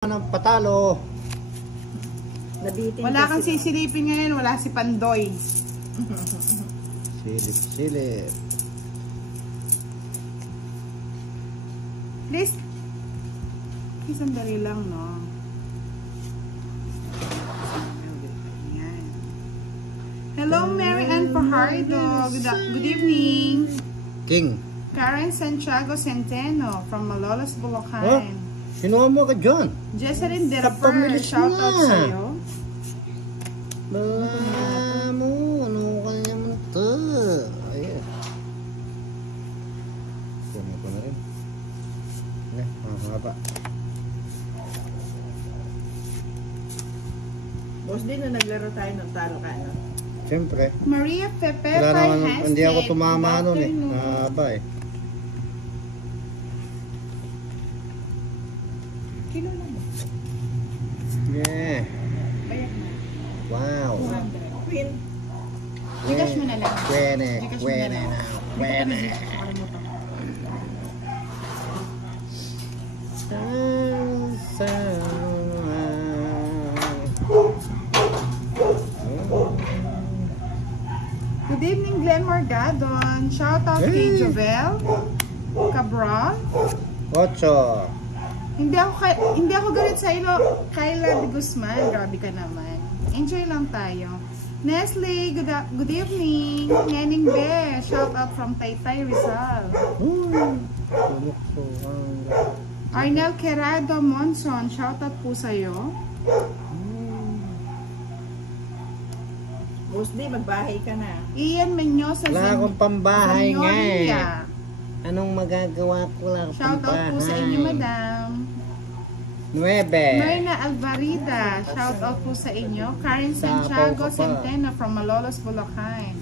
Ng patalo. Wala kang sisilipin ngayon, wala si Pandoy. Silip. Please, sandali lang, no? Ayan. Hello, Mary Ann Fajardo. Good evening. King. Karen Santiago Centeno from Malolos, Bulacan. Sinuha mo ka dyan? Jesselyn Deraper, shoutout sa'yo. Bala mo, ano ka niya mo ito? Ayan. Kunin ko na rin. Ayan, mahaba. Boss din na naglaro tayo ng talo ka, no? Siyempre. Maria Pepe, Hindi ako tumama nun eh. Mahaba eh. Kilo lang. Yeah. Wow. Queen. Gcash mo na lang. Kwene. Good evening, Glenn Morgadon. Shout out kay Jovel Cabral. Ocho. Hindi ako galit sa ilo, Kyla de Guzman. Grabe ka naman. Enjoy lang tayo. Nestle, good evening. Ngening Be, shout out from Taytay, Rizal. Arnel Querado Monson, shout out po sa'yo. Boss din, magbahay ka na. Ian Menyosa. Wala akong pambahay nga eh. Anong magagawa ko lang? Shout out po sa inyo, madam. 9. Myrna Alvarida, shout out po sa inyo. Karen Santiago Centeno from Malolos, Bulacan.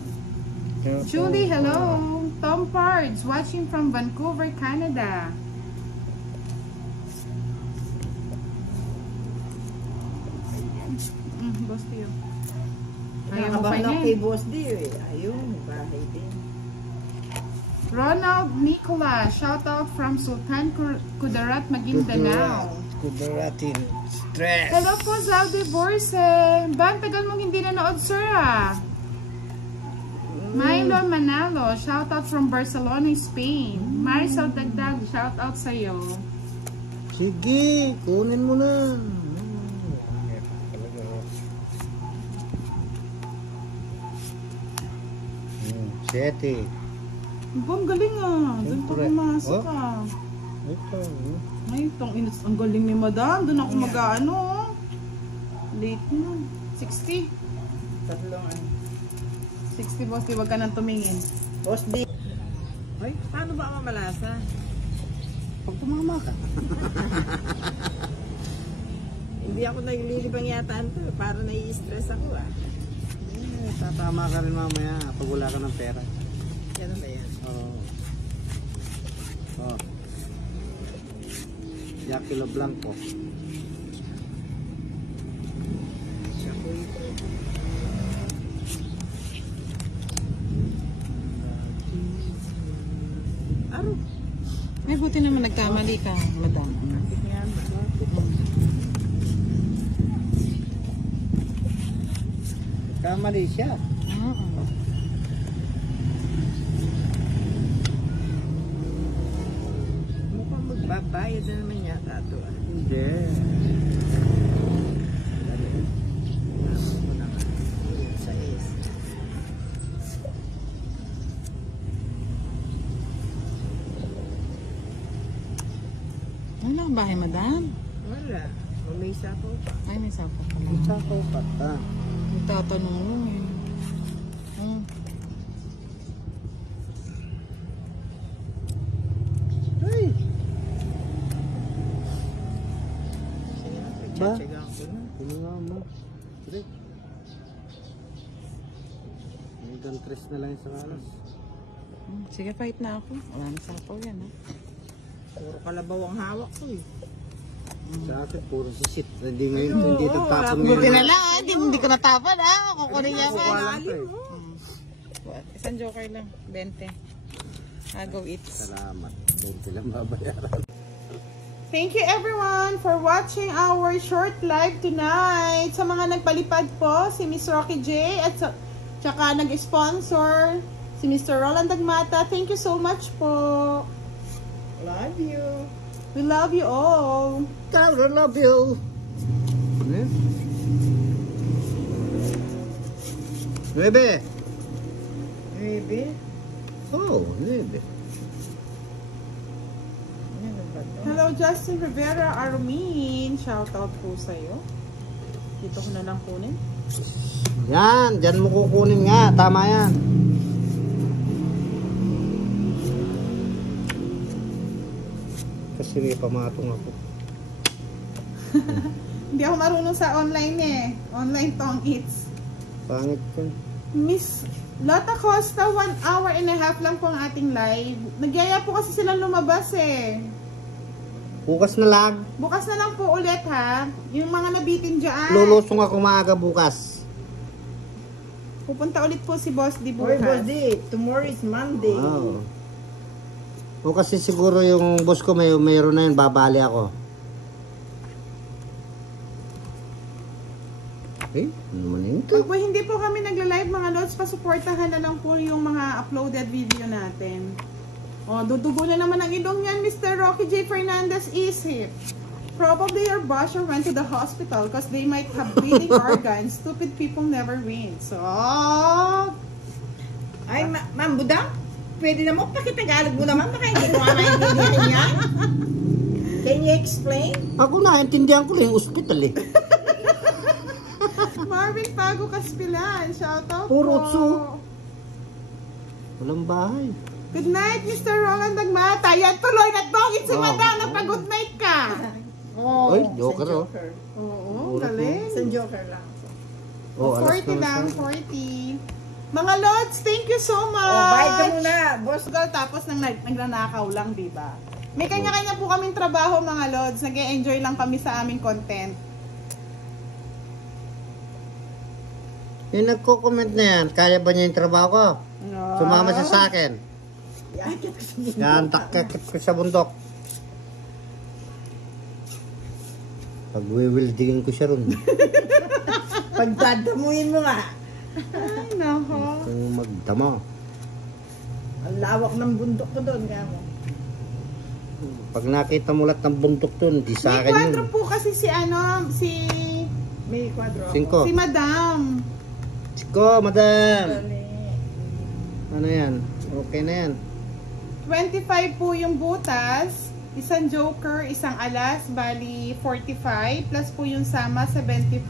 Julie, hello. Tom Pards, watching from Vancouver, Canada. Boss Tio. Ayaw mo pa Nakabang niyan. kay Boss D eh. Ayun, bahay din. Ronald Nicola, shout out from Sultan Kudarat, Maguindanao. Kudaratin. Stress. Hello po, Zaldi Borse. Ban, tagal mong hindi nanood, sir, ah. Milo Manalo, shout out from Barcelona, Spain. Marisol Dagdag, shout out sa'yo. Sige, kunin mo na. Siyete. Ang galing ah. Doon pa pumasok ah. Ito. Ay, ang galing ni madam. Doon ako mag-ano. Late na. 60. Tatlong 60, boss. Huwag ka nang tumingin. Boss D. Ay, paano ba mamalasa? Pag tumama ka. Hindi ako naglilibang yata ito. Para nai-stress ako ah. Tatama ka rin mamaya pag wala ka ng pera. Yan ba yan? Oo. Oh. Yakilo Blanco. Aro. Ay, buti naman nagkamali ka, madam. Kamali siya. Mukhang magbabayad na naman yata ito ah. Hindi. Sa is. Ano ang bahay, madam? Wala. May sapo pa. Ay, may sapo pa lang. Sako pa ta. Nagtatanong mo eh. Ay! Sige na, Ba? pagtsatsagaan ko na. Pinuha mo. Sige. Hanggang 3 na lang yung sangalas. Sige, fight na ako. Wala na sapo yan, ha? Puro kalabaw ang hawak ko eh. Sa akin, puro sisit. Hindi ngayon, hindi nagtapon Buti na lang, hindi ko natapon, ha? Kukunin niya ako. Isang joker lang, 20. Go eat. Salamat. 20 lang babayaran. Thank you everyone for watching our short live tonight. Sa mga nagpalipad po, si Miss Rocky J at tsaka nag-sponsor si Mr. Roland Dagmata. Thank you so much po. Love you. We love you all. I love you. Nuebe. Maybe. Oh, nuebe. Ano ba to? Hello Justin Rivera Armin. Shout out po sa'yo. Dito ko na lang kunin. Yan, dyan mo kukunin nga. Tama yan. Kasi may pamatong ako. Hindi ako marunong sa online eh. Online tong eats. Pangit ko. Miss Lotta Costa, 1 hour and a half lang po ang ating live. Nagyaya po kasi silang lumabas eh. Bukas na lang. Bukas na lang po ulit ha. Yung mga nabitin dyan. Lulusong ako maaga bukas. Pupunta ulit po si Boss D Oy, bukas. Boss D, tomorrow is Monday. Oo. O kasi siguro yung boss ko mayroon na yun, babali ako. Eh, ano naman yun? Pag po hindi po kami nagla-live mga lods, pasuportahan na lang po yung mga uploaded video natin. O, dudugo na naman ang ilong yan, Mr. Rocky J. Fernandez isip. Probably your basher went to the hospital because they might have bleeding organs. Stupid people never win. So, Ay, Ma'am Budang, pwede naman pakitagalog mo naman, baka hindi ko maintindihan yan. Can you explain? Ako naintindihan ko lang yung ospital eh. Marvin Pago Caspilan, shout out Puro po. utso. Walang bahay. Good night, Mr. Roland Dagmata. Yan, tuloy na dogit si Oh. Madam. Nagpa-good night ka. Oh, Oy, joker oh. Oo, galing. Isang joker lang. Oh, alas 40 na, lang, alas 40. Mga lods, thank you so much. Oh, bye ka muna, boss. Tapos nagnanakaw lang, di ba? May kanya-kanya po kaming trabaho, mga lods. Nag-e-enjoy lang kami sa aming content. Yung nagko-comment na yan, kaya ba niya yung trabaho ko? No. Sumama siya sa akin. Yan, takakit ko sa bundok. Pag-wieldingin ko siya ron. Pagdadamuin mo nga. Ay, nako. Kung magdamo. Ang lawak ng bundok ko doon, kaya mo. Pag nakita mo lahat ng bundok doon, di sa May akin yun. kwadro po kasi si May kwadro ako. 5. si Madam. Siko, madam. Dali. Ano yan? Okay na yan. 25 po yung butas. Isang joker, isang alas, bali 45. Plus po yung sama, 75.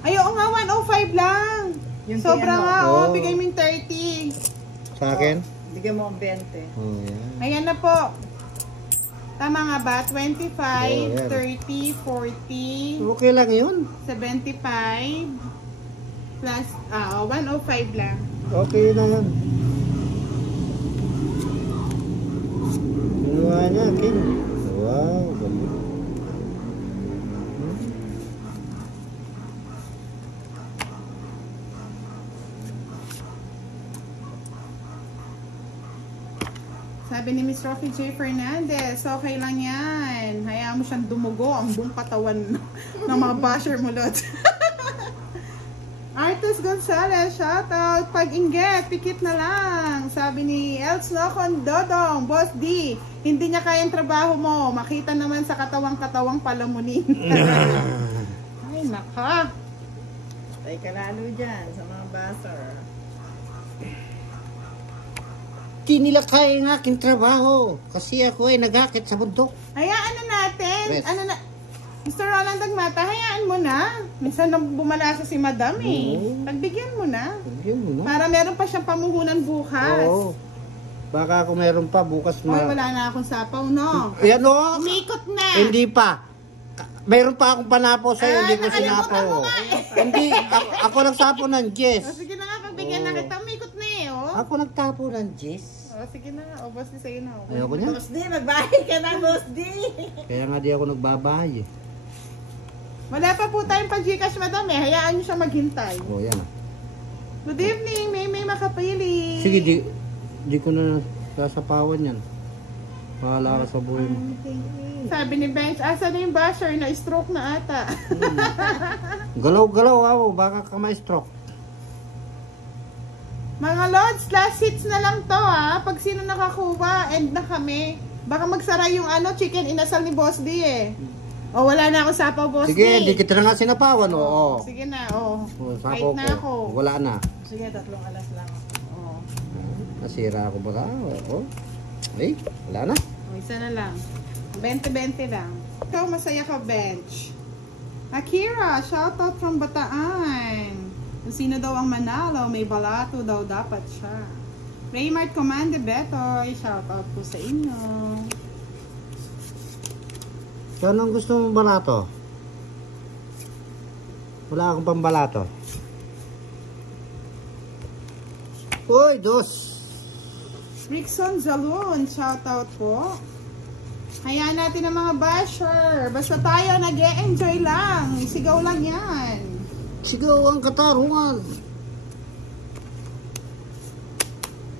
Ay, oo nga, 105 lang. Yung Sobra kay ano? nga, Oh. bigay mo yung 30. Sa akin? Bigyan mo ang 20. Oh, yan. Ayan na po. Tama nga ba? 25, Oh, yan. 30, 40, Okay lang yun. 75, plus, 105 lang. Okay na yan. Ginawa niya, King. Wow, galing. Sabi ni Miss Rocky J. Fernandez, okay lang yan. Hayaan mo siyang dumugo ang buong katawan ng mga basher mo, Lot. Artis Gonzalez, shoutout. Pag-inget, pikit na lang. Sabi ni Els Locon Dodong, Boss D, hindi niya kayang trabaho mo. Makita naman sa katawang-katawang palamunin. Ay, naka. Tay ka lalo dyan sa mga baser. Di nila kaya ng aking trabaho. Kasi ako ay nagakit sa bundok. Hayaan na natin. Yes. Ano na? Mr. Roland Dagmata, hayaan mo na. Minsan nang bumalasa si Madam eh. Oo. Pagbigyan mo na. Yun mo na. Para meron pa siyang pamuhunan bukas. Oo. Baka kung meron pa bukas Ay, wala na akong sapaw, no? Ayan o. Umikot na. Hindi pa. Mayroon pa akong panapo sa'yo. Hindi ko nakalimutan sinapaw. mo nga eh. Hindi. Ako nagsapo ng O, Jess. sige na nga, pagbigyan na Oo. kita. Umikot na eh, oh. Ako nagtapo ng Jess. O, sige na nga. O, boss, sa'yo na. Oh. Ayoko niya. Boss D, magbahay ka na, Boss D. Kaya nga di ako nagbabahay eh. Wala pa po tayong pag-Gcash, Madam eh. Hayaan niyo siya maghintay. O yan. Good evening, may makapili. Sige, di ko na sasapawan yan. Bahala ka sa buhay mo. Sabi ni Bench, asa na yung basher? Na-stroke na ata. Galaw-galaw ako, baka ka ma-stroke. Mga Lods, last hits na lang to ha. Pag sino nakakuha, end na kami. Baka magsara yung chicken inasal ni Boss D eh. O wala na ako sapaw, Boss D. Sige, di kita na nga sinapawan, oo. Sige na, Sapaw Wait na ko. ako. Wala na. Sige, 3 alas lang. Nasira ako ba? Oo. Ay, wala na. Isa na lang. 20-20 lang. Ikaw, masaya ka, Bench. Akira, shoutout from Bataan. Kung sino daw ang manalo, may balato daw dapat siya. Raymart Comande Betoy, shoutout po sa inyo. So, anong gusto mong balato? Wala akong pambalato. Uy, dos! Rickson Zalun, shoutout po. Hayaan natin ang mga basher. Basta tayo nag-e-enjoy lang. Sigaw lang yan. Sigaw ang katarungan.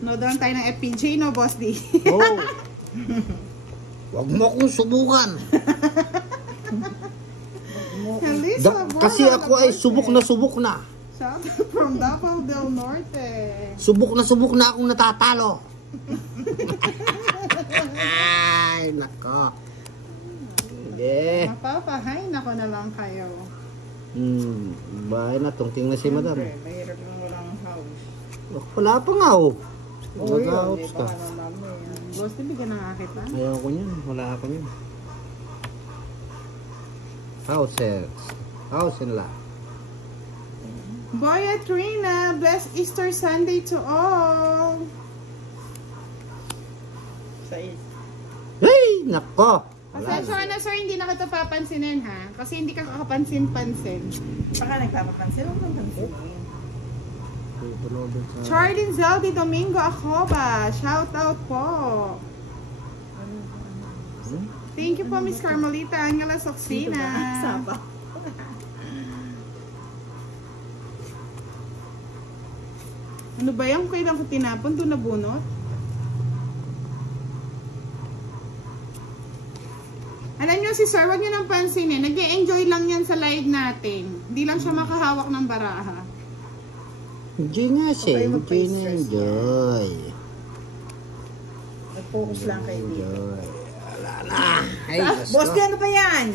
Noodle tayo ng FPJ, no, Boss D? Oh. Wag mo akong subukan. Kasi ako ay subok na. Shoutout from Davao del Norte. Subok na akong natatalo. Ay, nako. Sige. Mapapahay na ko na lang kayo. Bahay na, tungting na si madam. Mahirap lang walang house. Wala pa nga, oh. Uy, Nag-outs ka. Boss, bigyan na nga kita. Ayaw ko niyan. Wala ako niyan. House and lot. Boya Trina, blessed Easter Sunday to all. Hey, nako. Pasensya ka na sir, hindi na kita papansinin ha. Kasi hindi ka kakapansin-pansin. Baka nagpapapansin. Huwag nang pansin. Charlene Zeldi Domingo Acoba, shout out po. Thank you po Miss Carmelita Angela Soxina. Sapa. Ano ba yan? Kailan ko tinapon? Doon nabunot? Alam nyo si sir, wag nyo nang pansinin. Nag-e-enjoy lang yan sa live natin. Hindi lang siya makahawak ng baraha. Enjoy nga siya. Enjoy. Nag-focus lang kayo dito. Wala na. Ay, Boss, ano ba yan?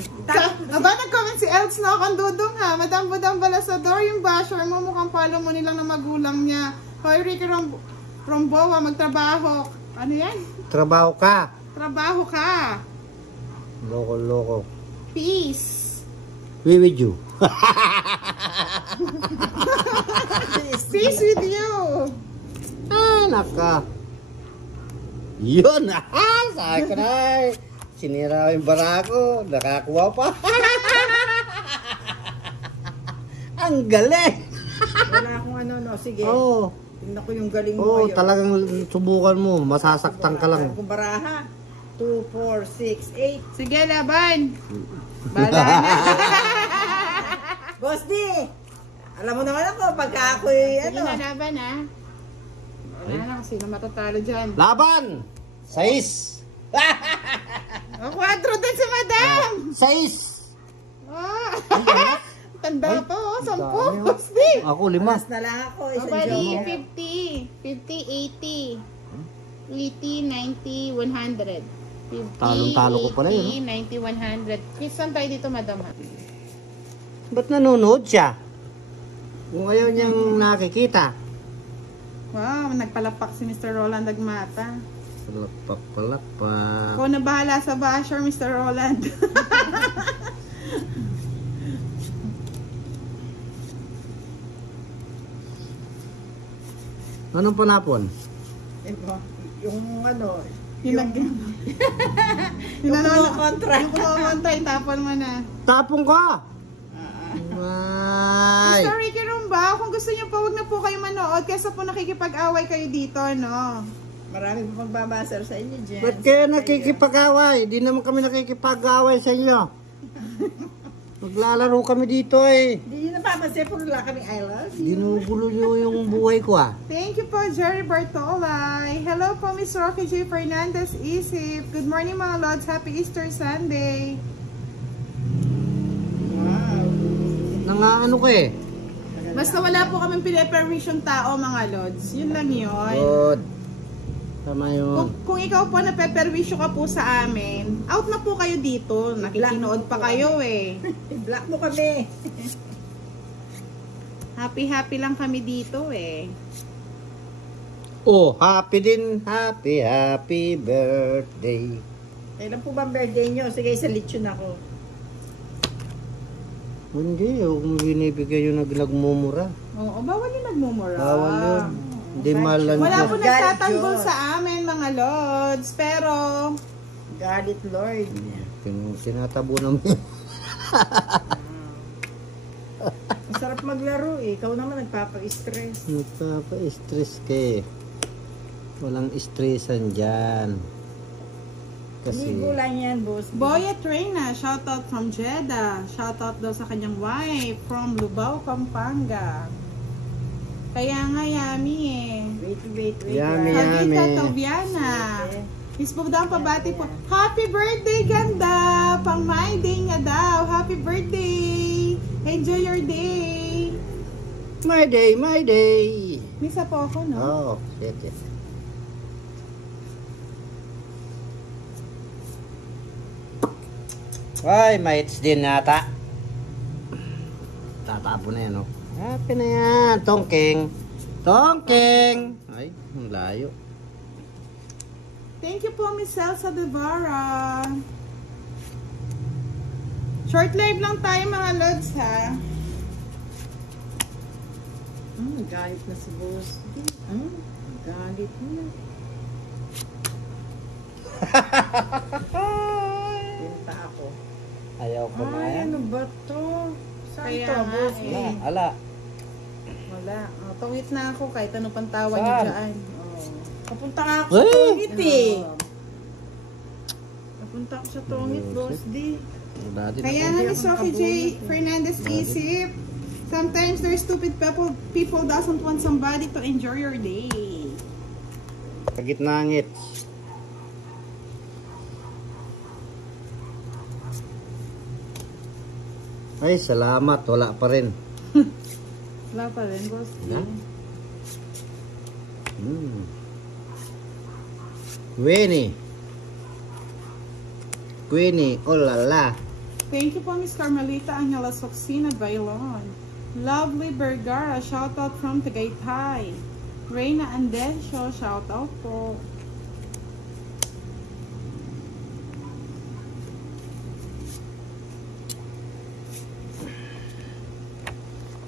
Aba, nag-comment si Elks na akong dudong ha. Madam Budang Balasador, yung basher mo, mukhang follow mo nilang na magulang niya. Hoy, Ricky Romboa, magtrabaho. Ano yan? Trabaho ka. Trabaho ka. Loko. Peace. We with you. Peace with you. Naka. Yun. Sa akin ay. Sinira yung bara ko. Nakakuha pa. Ang galing. Wala akong no. Sige. Oo. Tingnan ko yung galing mo Oo, ngayon. talagang subukan mo. Masasaktan ka lang. Kung baraha. 2, 4, 6, 8. Sige, laban. Bala na. Boss D! Alam mo naman ako, pagka ako'y Sige na, laban ha. Wala na kasi na matatalo dyan. Laban! 6! O, 4 din si madam. 6! Tanda pa oh, 10. dami, oh. Basti. Ako 5. Mas na lang ako, isang Bali, joke. 50, 80, 90, 100. 50, Talong-talo ko pala yun, 80, 90, 100. Chris, saan tayo dito, madam? Ha? Ba't nanonood siya? Kung ayaw niyang nakikita. Wow, nagpalapak si Mr. Roland Agmata. Palakpak. Ako na bahala sa basher, Mr. Roland. Anong panapon? Diba? Yung Yung kontra. Yung kumakontra, itapon mo na. Tapong ka! Ay! Mr. Ricky Rumba, kung gusto niyo po, huwag na po kayo manood kaysa po nakikipag-away kayo dito, no? Marami pa magbabasar sa inyo dyan. Ba't kayo nakikipag-away? Di naman kami nakikipag-away sa inyo. Maglalaro kami dito eh. Hindi nyo na Papa Sir, puro lang kami I love you. Ginugulo nyo yung buhay ko ah. Thank you po, Jerry Bartolay. Hello po, Miss Rocky J. Fernandez Isip. Good morning, mga Lods. Happy Easter Sunday. Wow. Nangaano ko eh. Basta wala po kaming pinapermission tao, mga Lods. Yun lang yun. Good. Tama yun. Kung ikaw po napeperwisyo ka po sa amin, out na po kayo dito. Nakikinood pa kayo eh. I-block mo kami. Happy lang kami dito eh. Oh, happy din. Happy birthday. Kailan po ba ang birthday nyo? Sige, sa lechon ako. Hindi, kung binibigay yung nagmumura. Oo, bawal yung nagmumura. Bawal yun. Hindi malan. Wala po Galit nagtatanggol yun. sa amin, mga Lods. Pero, Galit Lord. Tinatabo namin. Masarap maglaro eh. Ikaw naman nagpapa-stress. Nagpapa-stress ka eh. Walang stressan dyan. Kasi, Ligo lang yan, boss. Boya Trina, shoutout from Jeddah. Shoutout daw sa kanyang wife from Lubao, Pampanga. Kaya nga, yummy eh. Wait. Yummy. Kagita Toviana. Miss Bogdan Pabati po. Happy birthday, ganda! Pang my day nga daw. Happy birthday! Enjoy your day! my day. Misa po ako, no? Oh, shit. Ay, mates din nata. Tatapo na yan, oh. Happy na yan. Tongking. Ay, ang layo. Thank you po, Miss Elsa Devara. Short live lang tayo, mga Lods, ha? Galit na si boss. Galit na. Pinta ako. Ayaw ko na Ay, yan. ano ba to? Saan Kaya to, nga boss? eh. Ala. Wala. Oh, tawit na ako kahit ano pang tawa niyo Saan? dyan. Kapunta nga ako sa Hey! tongit eh. Oh. Kapunta ako sa tongit, boss. Di. Dati Kaya nga, Miss Rocky J. Fernandez Isip, sometimes there's stupid people doesn't want somebody to enjoy your day. Kagitnangit. Ay, salamat. Wala pa rin. Wala pa rin, boss. Ha? Queenie, oh la la. Thank you po, Miss Carmelita Angela Soxina Bailon. Lovely Vergara, shoutout from Tagaytay. Reyna Andesio, shoutout po.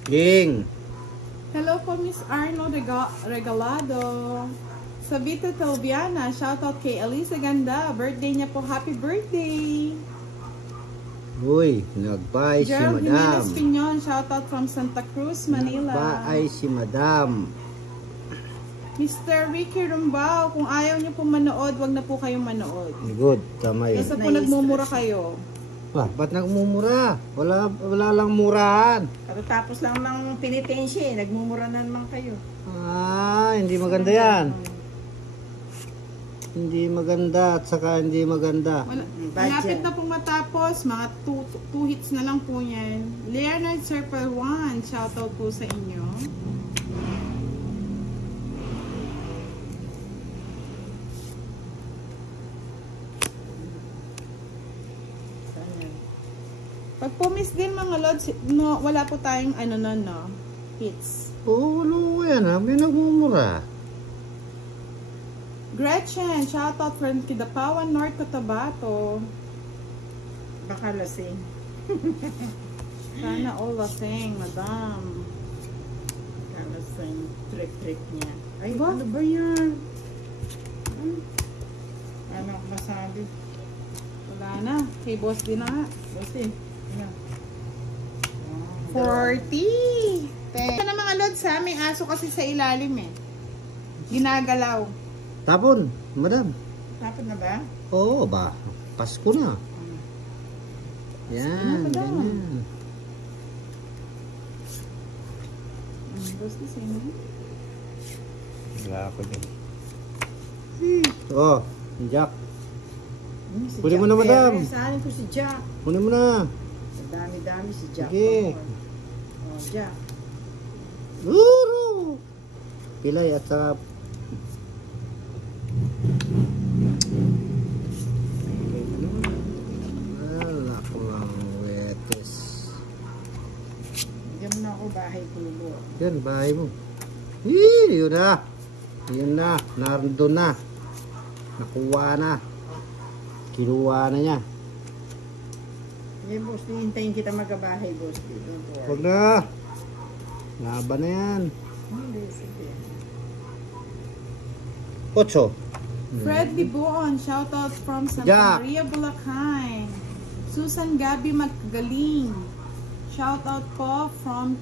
King. Hello po, Miss Arno Regalado. Sabita Telviana, shoutout kay Elisa Ganda. Birthday niya po, happy birthday. Uy, nagbaay si Gerald Madam. Jimenez Piñon, shoutout from Santa Cruz, Manila. Nagbaay si Madam. Mr. Ricky Rumbao, kung ayaw niyo po manood, wag na po kayong manood. Good, tama yun. Kasi po nagmumura kayo. Ba't nagmumura? Wala lang murahan. Tapos lang ng penitensya eh. Nagmumura na naman kayo. Hindi maganda yan. Hindi maganda at saka hindi maganda. Malapit na pong matapos, mga 2 hits na lang po yan. Leonard Circle 1, shoutout po sa inyo. Pag pumis din mga Lods, no, wala po tayong hits. Oo, ano yan ha? May nagmumura. Gretchen, shoutout from Kidapawan, North Cotabato. Baka lasing. Sana all lasing, madam. Baka lasing. Trick niya. Ay, Ba? ano ba yan? Ano ako masabi? Wala na, kay boss din na nga. Bossy. Ano? 40! Ito na mga Lods ha, may aso kasi sa ilalim eh. Ginagalaw. Tapon, Madam. Tapos na ba? Oo ba? Pasko na. Yan, Madam. ganyan. Gusto sa'yo. Wala ako din. Oh, Jack. Si Kunin mo Jack na, madam. Perez. Saan ko si Jack? Kunin mo na. Ang dami-dami si Jack. Sige. Oh, Jack. Uro! Pilay at saka... Wala ko lang wetes. Bigyan mo na ako bahay tubo. Yan, bahay mo. Yun na. Yun na. Nandun na. Nakuha na. Kinuha na niya. Yeah, boss, hihintayin kita magkabahay, boss. Don't worry. Huwag na. Laban na yan. Hindi, sige. 8. Fred Libuon, shoutout from Santa Jack. Maria, Bulacan. Susan Gabi Maggaling. Shoutout po from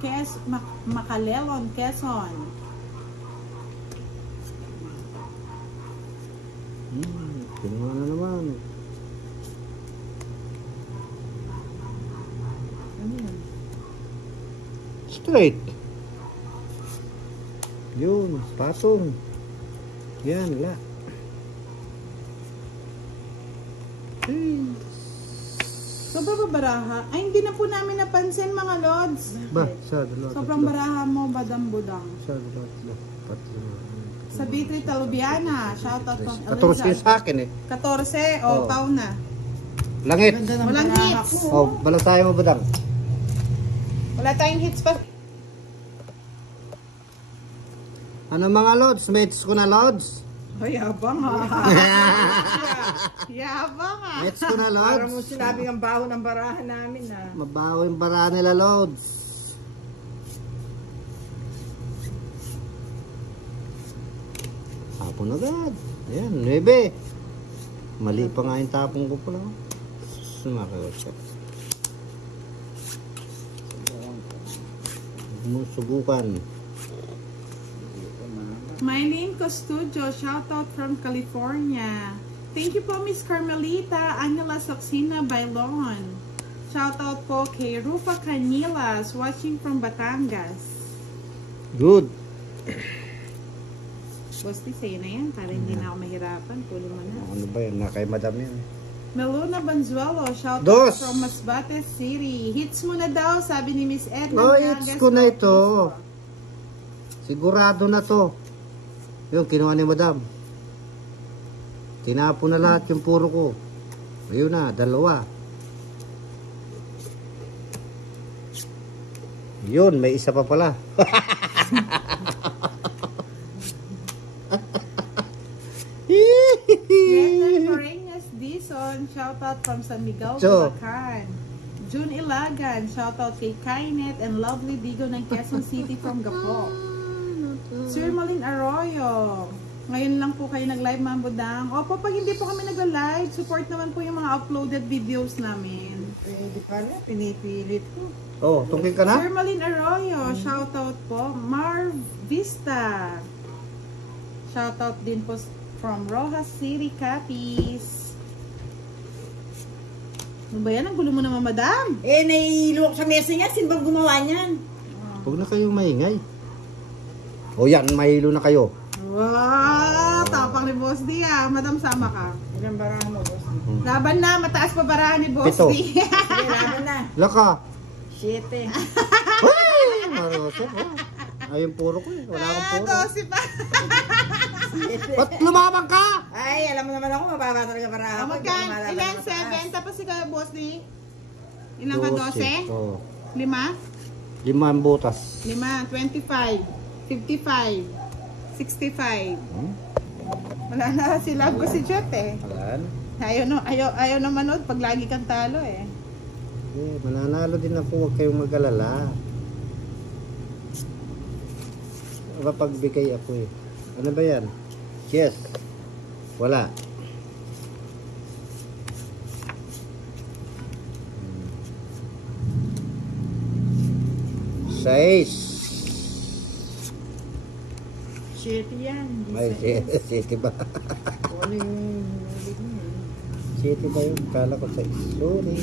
Macalelon, Quezon. Kinuha na naman. Ano yun? Straight. Yun, patong. Yan, la. Sobrang baraha. Ay, hindi na po namin napansin mga lods. Ba, sa dalawa. Sobrang baraha mo, Badang Budang. Sa dalawa. Sa Beatrice Talubiana, shoutout from 14 yung sa akin eh. 14, Oh. pau na. Langit. Ganda ng Walang baraha hits. ko. Oh, balansahe mo ba dang? Wala tayong hits pa. Ano mga lods? Mates ko na lods? Ay, yabang ha. Yabang ha. Mates ko na Para mo lods? sinabi ang baho ng barahan namin, ah. Mabaho yung bara nila lods. Tapon agad. Ayan, 9. Mali pa nga yung tapong ko pala. Sumakagod. Huwag mo subukan. Mylene Costudio, shoutout from California. Thank you po Miss Carmelita Angela Soxina Bailon. Shoutout po kay Rufa Canilas, watching from Batangas. Good. Bosti, sa'yo na yan, para hindi na ako mahirapan. Tuloy mo na. Ano ba yan? Na kay madam yan. Meluna Banzuelo, shoutout Dos. from Masbate City. Hits mo na daw, sabi ni Miss Edna. Oh, hits ko na ito. Sigurado na to. Yung kinuha ni madam. Tinapo na lahat yung puro ko. Ayun na, 2. Yun, may isa pa pala. Yernan Pareñas Dizon, shoutout from San Miguel, So. Bulacan. June Ilagan, shoutout kay Kainet and lovely Digo ng Quezon City from Gapok. Sir Malin Arroyo, ngayon lang po kayo nag-live, Ma'am Budang. Opo, pag hindi po kami nag-live, support naman po yung mga uploaded videos namin. Pwede pala, pinipilit ko. Oh, tungkin ka na? Sir Malin Arroyo, shoutout po. Marv Vista, shoutout din po from Rojas City, Capiz. Ano ba yan? Ang gulo mo naman, madam. Eh, naihilo ko sa mesa niya. Sino bang gumawa niyan? Huwag na kayong maingay. O yan, mahilo na kayo. Wow! Tapang ni Boss D ah. Madam, sama ka. Ilang barahan mo, boss? Laban na, mataas pa barahan ni Boss 7. D. Sige, laban na. Laka. 7. Marosok. Ayun puro ko eh. Wala akong puro. 12 pa. Ba't lumabang ka? Ay, alam mo naman ako, mababa talaga barahan ko. Magkan, ilan? 7? Tapos ikaw, Boss D? Ilan ka? 12? Oo. 5? 5 ang butas. 5, 25, 55, 65. Wala na si Love ko si Jot eh. Alan? Ayaw na manood pag lagi kang talo eh. Eh, mananalo din ako. Huwag kayong mag-alala. Mapagbigay ako eh. Ano ba yan? Yes. Wala. Sais. 7 yan. May city ba? Ano yung hulig niya? City ba yun? Kala ko sa sorry.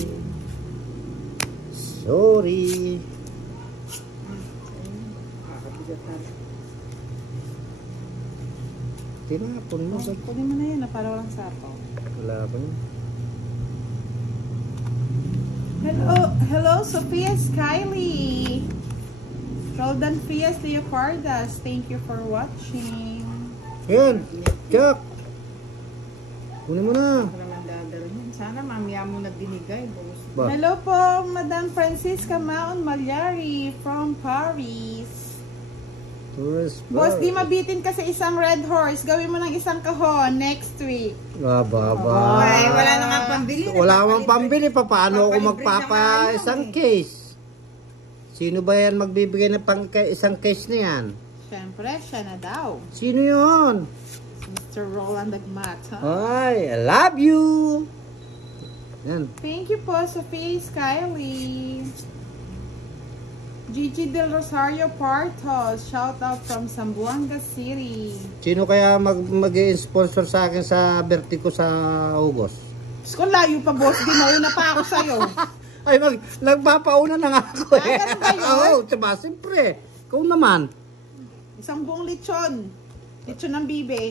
Sorry. Tinapon mo. Kunin mo na yun, para walang sapaw. Wala pa yun. Hello, Sophia Skyley. Roldan Fias Leopardas, thank you for watching. Yan. Chuck. Kunin mo na. Sana mamaya mo na binigay, boss. Ba? Hello po, Madam Francisca Maon Malyari from Paris. Tourist Boss, bar. di mabitin ka sa isang red horse. Gawin mo ng isang kahon next week. Ba. Ay, wala na nga pambili. Wala akong pambili pa. Paano ako Papalibre magpapa na nga isang yun, case? Sino ba yan magbibigay ng isang case na yan? Siyempre, siya na daw. Sino yun? Mr. Roland Agmata. Ay, I love you! Yan. Thank you po, Sophia Skyley. Gigi Del Rosario Partos. Shout out from Zamboanga City. Sino kaya mag-sponsor sa akin sa Vertigo sa August? Diyos ko, layo pa, boss. Di mauna pa ako sa'yo. Ay, nagpapauna na nga ako eh. ganun ba yun? Oo, diba, siyempre. Ikaw naman. Isang buong lechon. Lechon ng bibe.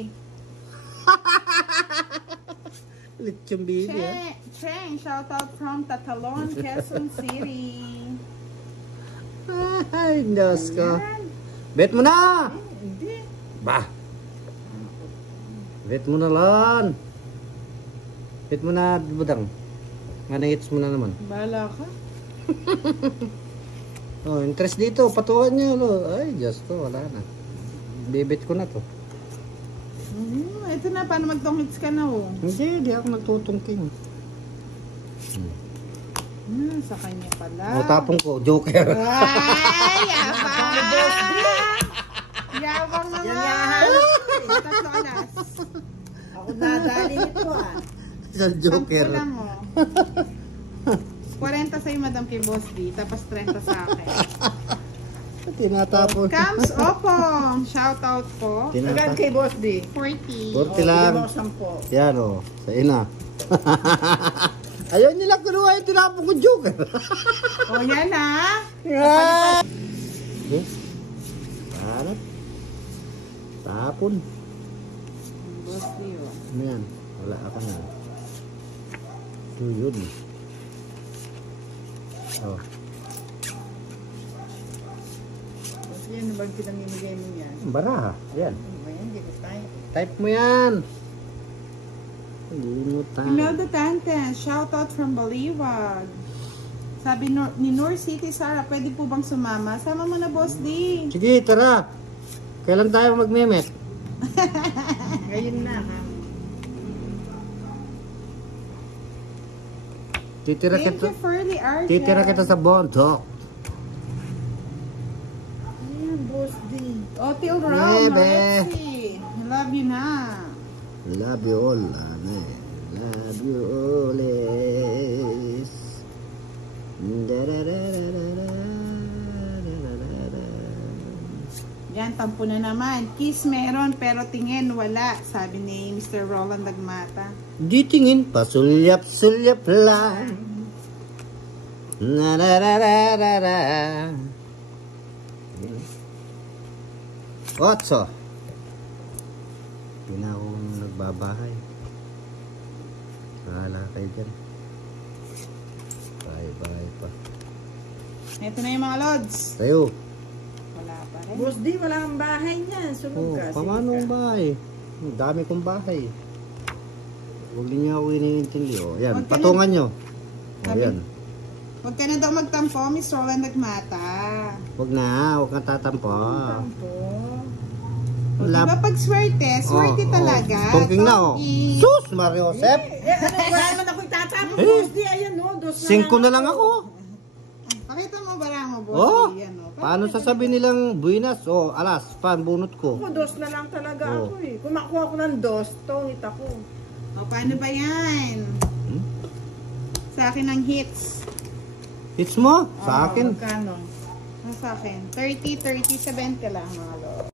Lechon bibi eh. Cheng, shout out from Tatalon, Quezon City. Ay, Diyos ko. Bet mo na! Hindi. Bah! Bet mo na lan! Bet mo na, budang. Nga na-hits mo na naman. Bahala ka. Oh, interest dito, patuhan niyo. No? Ay, Diyos ko, wala na. Bibit ko na to. Ito na, paano magtong-hits ka na oh. Hindi ako nagtutungking. Sa kanya pala. O, tapong ko, joker. Ay, yabang! Yabang naman! Tatlo alas. Ako nadali nito ah. Isang joker. 10 lang oh. 40 sa'yo, Madam, kay Boss D. Tapos 30 sa akin. Tinatapon. Cams Opong! Shout out po. Agad kay Boss D. 40. 40 lang. Yan o, sa ina. Ayaw nila kunuha yung tinapon ko joker. O yan ha. Yan. Okay. Hanap. Tapon. Boss D oh. Ano yan? Wala ako na. Ito yun. Oh. Boss D, ano bang pinamimigay mo yan? Baraha. Yan. Ano ba yan? Hindi ko tayo. Type mo yan. Hindi mo tayo. Imelda Tanten, shout out from Baliwag. Sabi ni Nor City, Sara, pwede po bang sumama? Sama mo na, Boss D. Sige, tara. Kailan tayo magmemet? Ngayon na ha. Titira Thank kita. you, Furly Arja. Titira kita sa bondok. Ayan, Boss D. Otil Ram, Bebe. Marexi. I love you na. Love you all, ane. Love you always. Yan, tampo na naman. Kiss meron, pero tingin wala. Sabi ni Mr. Roland Agmata. Di tingin, pasulyap-sulyap lang. Na na na na na na. Otso. Hindi na akong nagbabahay. Bahala kayo dyan. Bye-bye pa. Ito na yung mga lods. Tayo. Wala pa rin. Boss D, wala kang bahay niyan. Sunog Oh, ka. paano ang bahay? Ang dami kong bahay. Huwag niyo ako iniintindi. Oh, yan, Huwag ka patungan nyo. Oh, Sabi- yan. Huwag ka na daw magtampo, Mr. Roland Agmata. Huwag na, huwag kang tatampo. O, diba pag swerte, swerte talaga. Tungking na, oh. Tungking. Sus, Mario Josep. Ano, wala naman ako'y tatapos, Eh. Boss D. Ayan, no. Dos na 5 na lang ako. Pakita mo bara mo, boss. Oh, Yan, oh. paano sasabihin nilang buinas? Oh, alas, bunot ko. Ako, dos na lang talaga Oh. ako eh. Kung makuha ko ng dos, tongit ako. O, paano ba yan? Hmm? Sa akin ang hits. Hits mo? Sa akin. Magkano? Sa akin, 30, 30, 70 lang mga lord.